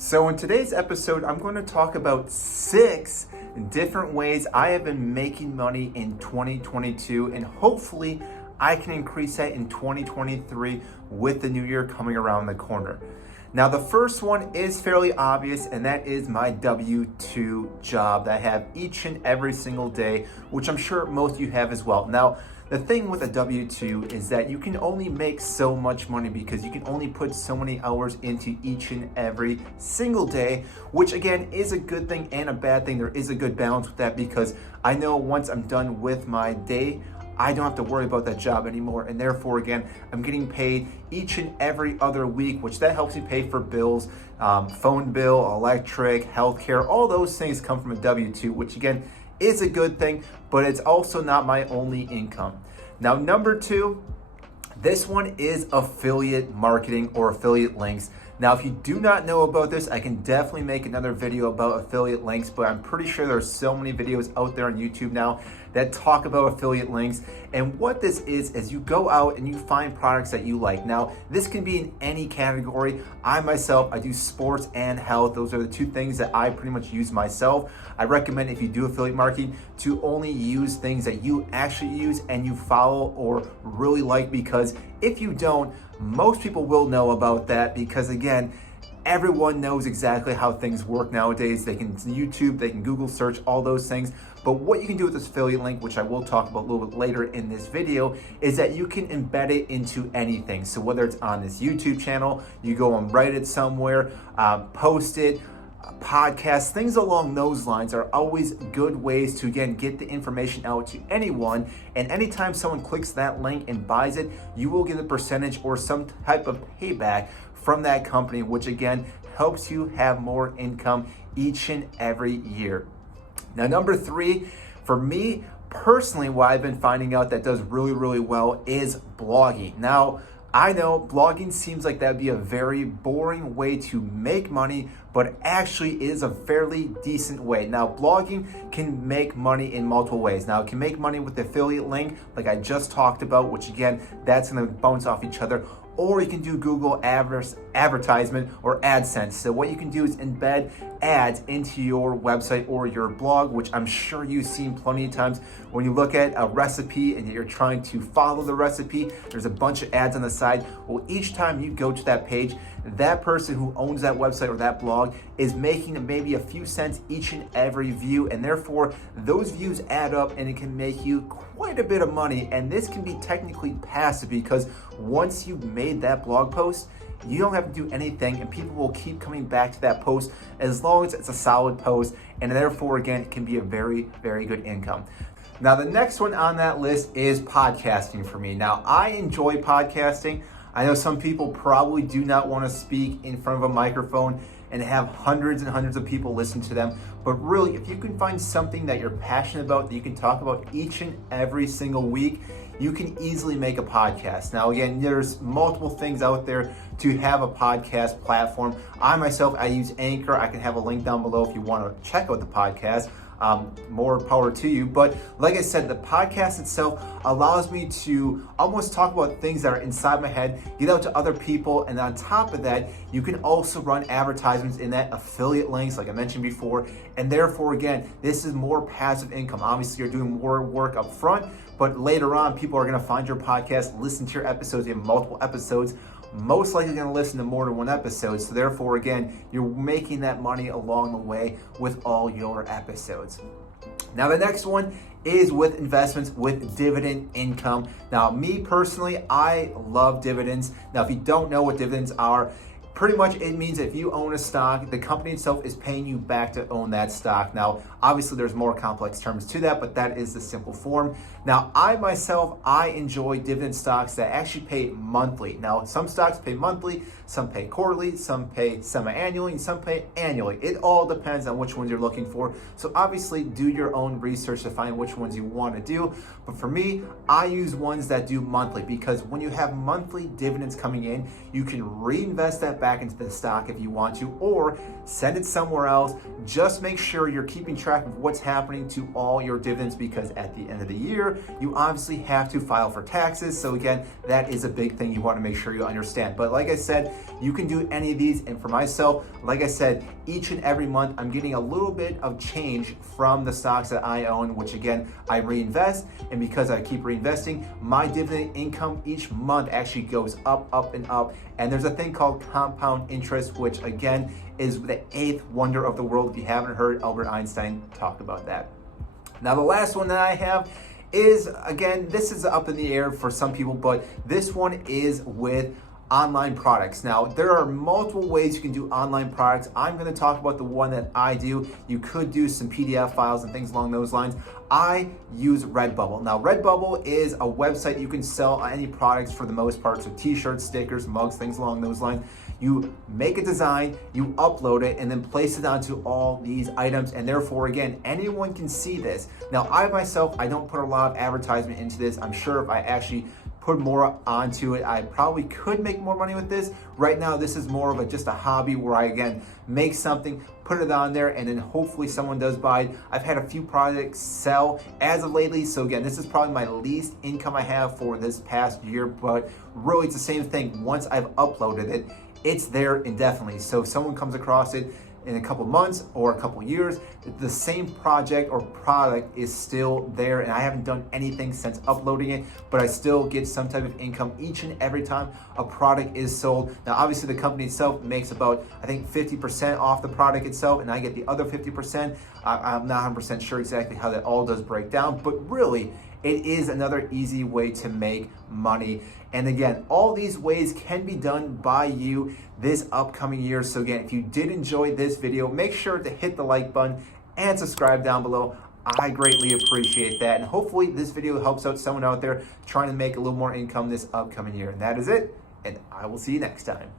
So in today's episode, I'm going to talk about 6 different ways I have been making money in 2022, and hopefully I can increase that in 2023 with the new year coming around the corner. Now, the first one is fairly obvious, and that is my W-2 job that I have each and every single day, which I'm sure most of you have as well. Now, the thing with a W-2 is that you can only make so much money because you can only put so many hours into each and every single day, which again is a good thing and a bad thing. There is a good balance with that because I know once I'm done with my day, I don't have to worry about that job anymore, and therefore again I'm getting paid each and every other week, which that helps me pay for bills, phone bill, electric, healthcare. All those things come from a W-2, which again is a good thing, but it's also not my only income. Now, number 2, this one is affiliate marketing or affiliate links. Now, if you do not know about this, I can definitely make another video about affiliate links, but I'm pretty sure there's so many videos out there on YouTube now that talk about affiliate links. And what this is you go out and you find products that you like. Now, this can be in any category. I myself, I do sports and health. Those are the 2 things that I pretty much use myself. I recommend if you do affiliate marketing to only use things that you actually use and you follow or really like, because if you don't, most people will know about that because again, everyone knows exactly how things work nowadays. They can YouTube, they can Google search, all those things. But what you can do with this affiliate link, which I will talk about a little bit later in this video, is that you can embed it into anything. So whether it's on this YouTube channel, you go and write it somewhere, post it, podcasts, things along those lines are always good ways to again get the information out to anyone. And anytime someone clicks that link and buys it, you will get a percentage or some type of payback from that company, which again helps you have more income each and every year. Now, number 3, for me personally, what I've been finding out that does really well is blogging. Now, I know blogging seems like that'd be a very boring way to make money, but actually it is a fairly decent way. Now, blogging can make money in multiple ways. Now, it can make money with the affiliate link, like I just talked about, which again, that's gonna bounce off each other. Or you can do Google advertisement or AdSense. So what you can do is embed ads into your website or your blog, which I'm sure you've seen plenty of times. When you look at a recipe and you're trying to follow the recipe, there's a bunch of ads on the side. Well, each time you go to that page, that person who owns that website or that blog is making maybe a few cents each and every view, and therefore those views add up and it can make you quite a bit of money. And this can be technically passive because once you've made that blog post, you don't have to do anything and people will keep coming back to that post as long as it's a solid post, and therefore again it can be a very good income. Now, the next one on that list is podcasting for me. Now, I enjoy podcasting. I know some people probably do not want to speak in front of a microphone and have hundreds and hundreds of people listen to them. But really, if you can find something that you're passionate about, that you can talk about each and every single week, you can easily make a podcast. Now, again, there's multiple things out there to have a podcast platform. I myself, I use Anchor. I can have a link down below if you want to check out the podcast. More power to you. But like I said, the podcast itself allows me to almost talk about things that are inside my head, get out to other people, and on top of that, you can also run advertisements in that, affiliate links like I mentioned before, and therefore again, this is more passive income. Obviously, you're doing more work up front, but later on, people are gonna find your podcast, listen to your episodes. You have multiple episodes, most likely going to listen to more than one episode. So therefore, again, you're making that money along the way with all your episodes. Now, the next one is with investments with dividend income. Now, me personally, I love dividends. Now, if you don't know what dividends are, pretty much it means if you own a stock, the company itself is paying you back to own that stock. Now, obviously there's more complex terms to that, but that is the simple form. Now, I myself, I enjoy dividend stocks that actually pay monthly. Now, some stocks pay monthly, some pay quarterly, some pay semi-annually, and some pay annually. It all depends on which ones you're looking for. So obviously do your own research to find which ones you want to do. But for me, I use ones that do monthly because when you have monthly dividends coming in, you can reinvest that that back into the stock if you want to, or send it somewhere else. Just make sure you're keeping track of what's happening to all your dividends, because at the end of the year, you obviously have to file for taxes. So again, that is a big thing you want to make sure you understand. But like I said, you can do any of these. And for myself, like I said, each and every month, I'm getting a little bit of change from the stocks that I own, which again, I reinvest. And because I keep reinvesting, my dividend income each month actually goes up, up, and up. And there's a thing called compound interest, which again, is the eighth wonder of the world. If you haven't heard Albert Einstein talk about that. Now, the last one that I have is, again, this is up in the air for some people, but this one is with online products. Now, there are multiple ways you can do online products. I'm going to talk about the one that I do. You could do some PDF files and things along those lines. I use Redbubble. Now, Redbubble is a website you can sell any products for the most part. So t-shirts, stickers, mugs, things along those lines. You make a design, you upload it, and then place it onto all these items. And therefore, again, anyone can see this. Now, I myself, I don't put a lot of advertisement into this. I'm sure if I actually put more onto it, I probably could make more money with this. Right now, this is more of just a hobby where I, again, make something, put it on there, and then hopefully someone does buy it. I've had a few products sell as of lately. So again, this is probably my least income I have for this past year, but really it's the same thing. Once I've uploaded it, it's there indefinitely. So if someone comes across it in a couple months or a couple years, the same project or product is still there, and I haven't done anything since uploading it, but I still get some type of income each and every time a product is sold. Now, obviously the company itself makes about, I think, 50% off the product itself, and I get the other 50%. I'm not 100% sure exactly how that all does break down, but really, it is another easy way to make money. And again, all these ways can be done by you this upcoming year. So again, if you did enjoy this video, make sure to hit the like button and subscribe down below. I greatly appreciate that. And hopefully this video helps out someone out there trying to make a little more income this upcoming year. And that is it. And I will see you next time.